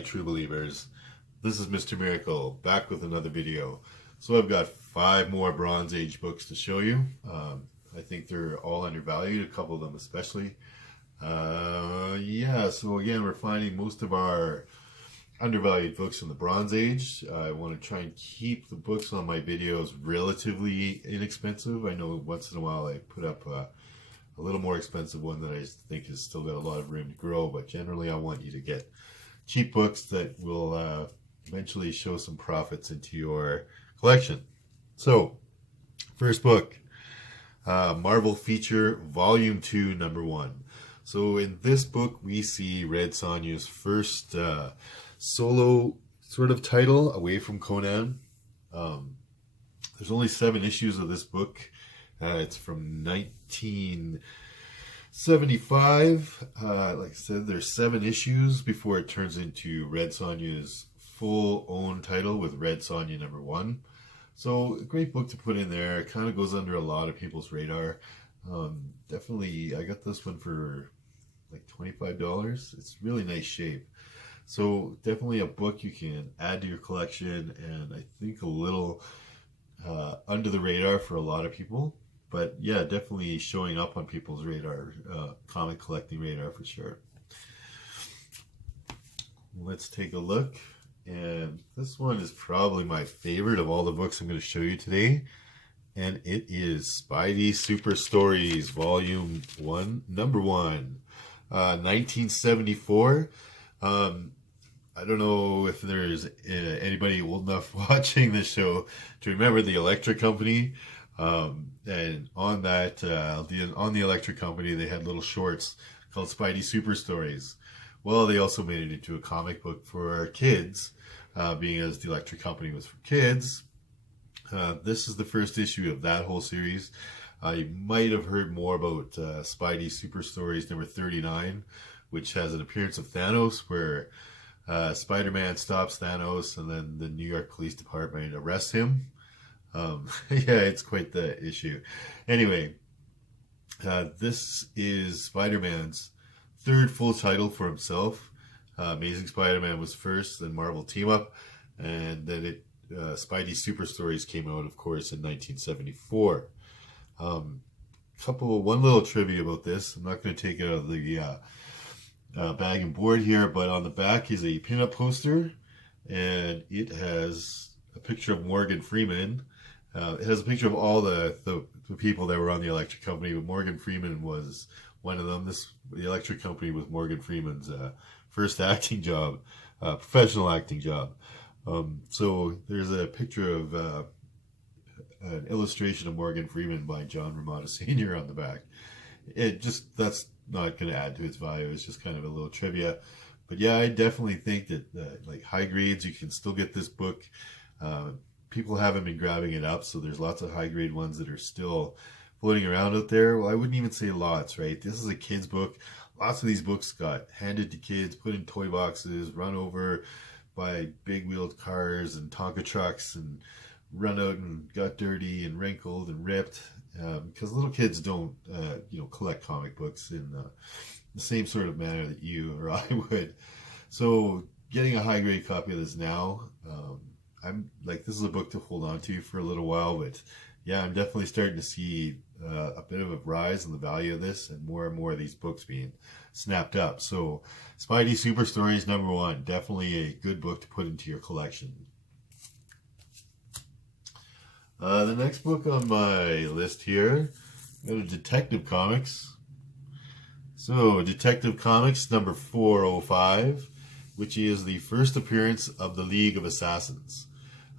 Hi, true believers. This is Mr. Miracle back with another video. So I've got 5 more Bronze Age books to show you. I think they're all undervalued, a couple of them especially. So again, we're finding most of our undervalued books in the Bronze Age. I want to try and keep the books on my videos relatively inexpensive. I know once in a while I put up a little more expensive one that I think has still got a lot of room to grow, but generally I want you to get cheap books that will eventually show some profits into your collection. So, first book, Marvel Feature Volume 2, Number 1. So in this book we see Red Sonja's first solo sort of title away from Conan. There's only 7 issues of this book. It's from 1975. Like I said, there's 7 issues before it turns into Red Sonja's full own title with Red Sonja number 1. So a great book to put in there. It kind of goes under a lot of people's radar. Definitely, I got this one for like $25. It's really nice shape. So definitely a book you can add to your collection, and I think a little under the radar for a lot of people. But yeah, definitely showing up on people's radar, comic collecting radar for sure. Let's take a look. And this one is probably my favorite of all the books I'm going to show you today. And it is Spidey Super Stories, Volume 1, Number 1, 1974. I don't know if there's anybody old enough watching this show to remember the Electric Company. And on that, on the Electric Company, they had little shorts called Spidey Super Stories. Well, they also made it into a comic book for kids, being as the Electric Company was for kids. This is the first issue of that whole series. You might have heard more about Spidey Super Stories number 39, which has an appearance of Thanos, where Spider-Man stops Thanos and then the New York Police Department arrests him. Yeah, it's quite the issue. Anyway, this is Spider-Man's 3rd full title for himself. Amazing Spider-Man was first, then Marvel Team Up, and then Spidey Super Stories came out, of course, in 1974. One little trivia about this. I'm not going to take it out of the bag and board here, but on the back is a pinup poster, and it has a picture of Morgan Freeman. It has a picture of all the people that were on the Electric Company, but Morgan Freeman was one of them. The Electric Company was Morgan Freeman's first acting job, professional acting job. So there's a picture of an illustration of Morgan Freeman by John Romita Sr. on the back. That's not going to add to its value. It's just kind of a little trivia. But yeah, I definitely think that like high grades, you can still get this book. People haven't been grabbing it up, so there's lots of high grade ones that are still floating around out there. Well, I wouldn't even say lots, right? This is a kid's book. Lots of these books got handed to kids, put in toy boxes, run over by big wheeled cars and Tonka trucks, and run out and got dirty and wrinkled and ripped, because little kids don't collect comic books in the same sort of manner that you or I would. So getting a high grade copy of this now, I'm like, this is a book to hold on to for a little while. But yeah, I'm definitely starting to see a bit of a rise in the value of this, and more of these books being snapped up. So Spidey Super Stories number 1, definitely a good book to put into your collection. The next book on my list here, go to Detective Comics. So Detective Comics number 405, which is the first appearance of the League of Assassins.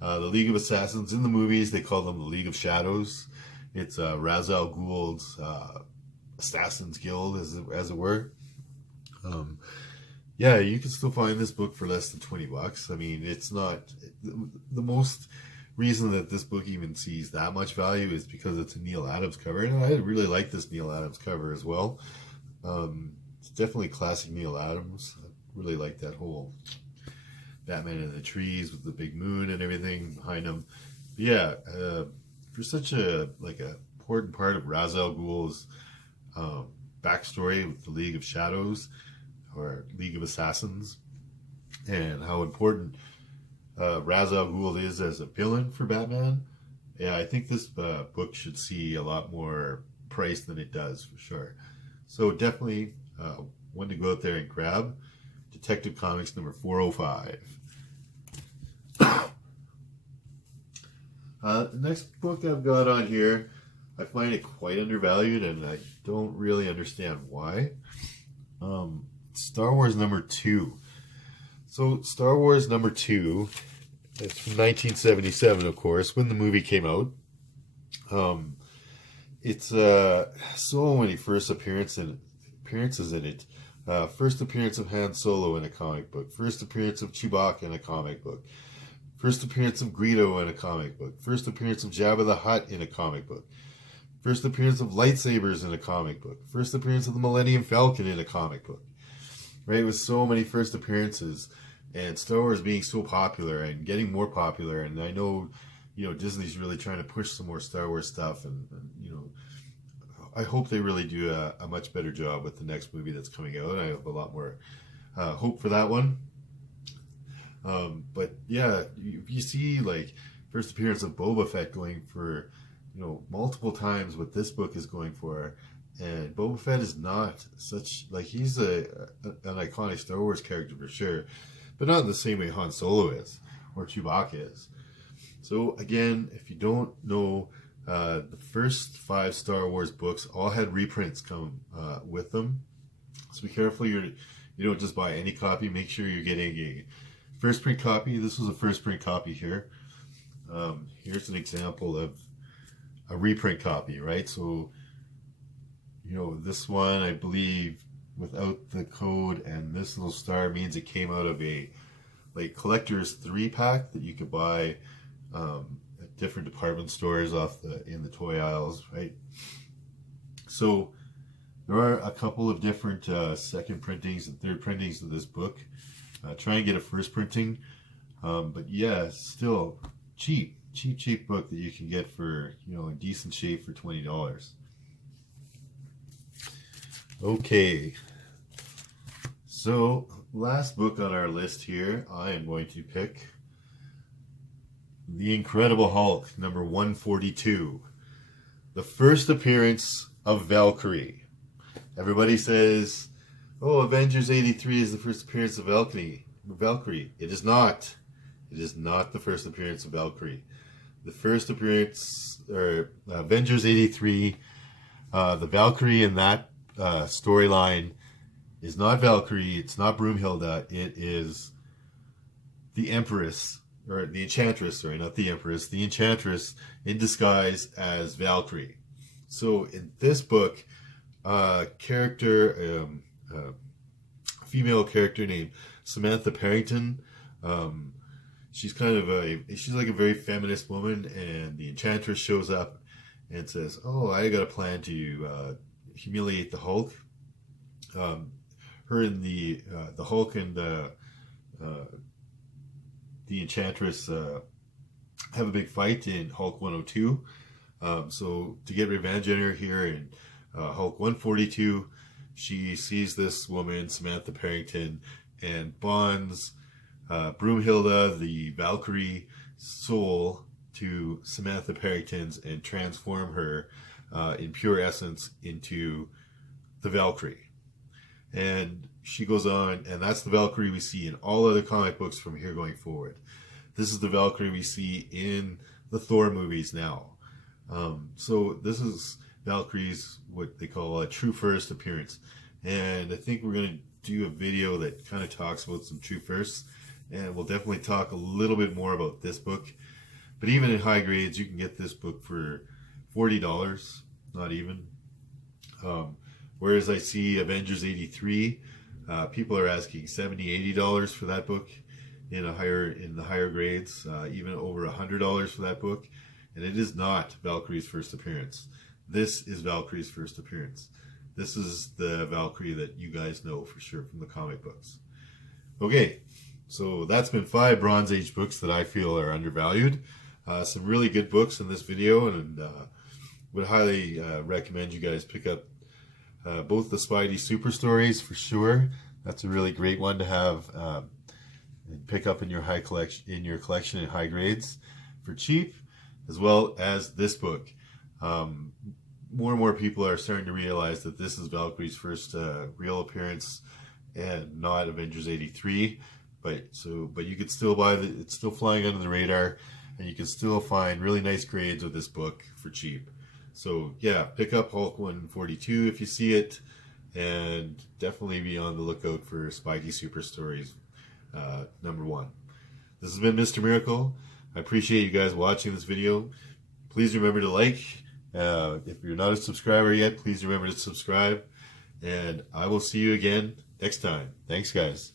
The League of Assassins in the movies, they call them the League of Shadows. It's Ra's al Ghul's Assassins Guild, as it were. Yeah, you can still find this book for less than $20. I mean, it's not the most reason that this book even sees that much value is because it's a Neal Adams cover, and I really like this Neal Adams cover as well. It's definitely classic Neal Adams. I really like that whole Batman in the trees with the big moon and everything behind him. But yeah, for such a important part of Ra's al Ghul's backstory with the League of Shadows, or League of Assassins, and how important Ra's al Ghul is as a villain for Batman. Yeah, I think this book should see a lot more price than it does, for sure. So definitely one to go out there and grab. Detective Comics number 405. The next book I've got on here, I find it quite undervalued, and I don't really understand why. Star Wars number 2. So Star Wars number 2, it's from 1977, of course, when the movie came out. It's so many first appearances in it. First appearance of Han Solo in a comic book. First appearance of Chewbacca in a comic book. First appearance of Greedo in a comic book. First appearance of Jabba the Hutt in a comic book. First appearance of lightsabers in a comic book. First appearance of the Millennium Falcon in a comic book. Right? It was so many first appearances, and Star Wars being so popular and getting more popular. And I know, Disney's really trying to push some more Star Wars stuff, and I hope they really do a much better job with the next movie that's coming out. I have a lot more hope for that one. But yeah, you see like first appearance of Boba Fett going for, multiple times what this book is going for. And Boba Fett is not such, like, he's an iconic Star Wars character for sure, but not in the same way Han Solo is, or Chewbacca is. So again, if you don't know, the first 5 Star Wars books all had reprints come with them. So be careful you don't just buy any copy. Make sure you're getting a first print copy. This was a first print copy here. Here's an example of a reprint copy, right? So, this one, I believe, without the code and this little star means it came out of a collector's 3-pack that you could buy at different department stores in the toy aisles, right? So there are a couple of different second printings and third printings of this book. Try and get a first printing, but yeah, still cheap book that you can get for in decent shape for $20. Okay, so last book on our list here, I am going to pick The Incredible Hulk, number 142. The first appearance of Valkyrie. Everybody says, oh, Avengers 83 is the first appearance of Valkyrie. It is not. It is not the first appearance of Valkyrie. The first appearance, or Avengers 83, the Valkyrie in that storyline is not Valkyrie. It's not Broomhilda. It is the Empress, or the Enchantress, sorry, not the Empress, the Enchantress in disguise as Valkyrie. So in this book, female character named Samantha Parrington, she's like a very feminist woman, and the Enchantress shows up and says, oh, I got a plan to humiliate the Hulk. Her and the Hulk and the Enchantress have a big fight in Hulk 102. So to get revenge on her here in Hulk 142, she sees this woman, Samantha Parrington, and bonds Broomhilda, the Valkyrie soul, to Samantha Parrington's and transform her in pure essence into the Valkyrie. And she goes on, and that's the Valkyrie we see in all other comic books from here going forward. This is the Valkyrie we see in the Thor movies now. So this is Valkyrie's, what they call a true first appearance. And I think we're going to do a video that kind of talks about some true firsts. And we'll definitely talk a little bit more about this book. But even in high grades, you can get this book for $40, not even. Whereas I see Avengers 83, people are asking $70, $80 for that book in the higher grades, even over $100 for that book. And it is not Valkyrie's first appearance. This is Valkyrie's first appearance. This is the Valkyrie that you guys know for sure from the comic books. Okay, so that's been 5 Bronze Age books that I feel are undervalued. Some really good books in this video, and would highly recommend you guys pick up both the Spidey Super Stories for sure. That's a really great one to have and pick up in your collection in high grades for cheap, as well as this book. More and more people are starting to realize that this is Valkyrie's first real appearance and not Avengers 83. But you could still buy it's still flying under the radar, and you can still find really nice grades with this book for cheap. So yeah, pick up Hulk 142 if you see it, and definitely be on the lookout for Spidey Super Stories #1. This has been Mr. Miracle. I appreciate you guys watching this video. Please remember to like. If you're not a subscriber yet, please remember to subscribe. And I will see you again next time. Thanks, guys.